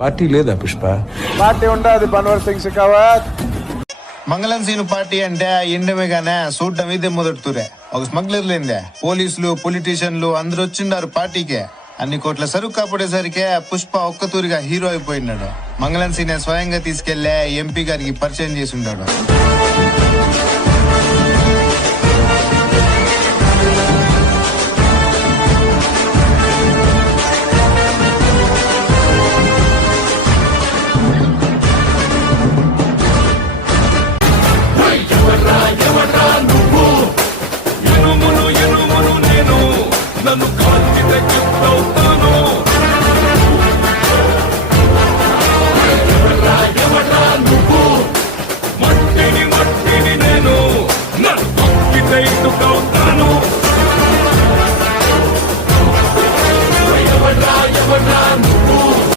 Party లేదా Pushpa? Party ఉండదు బన్వర్ సింగ్ షెకావత్. మంగళం సీను పార్టీ అంటే ఎండమే గానే చూడటం ఇదే మొదటి తూరే. ఒక స్మగ్లర్ లేందే పోలీసులు పొలిటీషియన్లు అందరు వచ్చిండారు పార్టీకే. అన్ని కోట్ల సరుకు కాపాడేసరికే పుష్ప ఒక్క తూరిగా హీరో అయిపోయినాడు. మంగళం సీనే స్వయంగా తీసుకెళ్లే ఎంపీ గారికి పరిచయం చేసి ఉన్నాడు.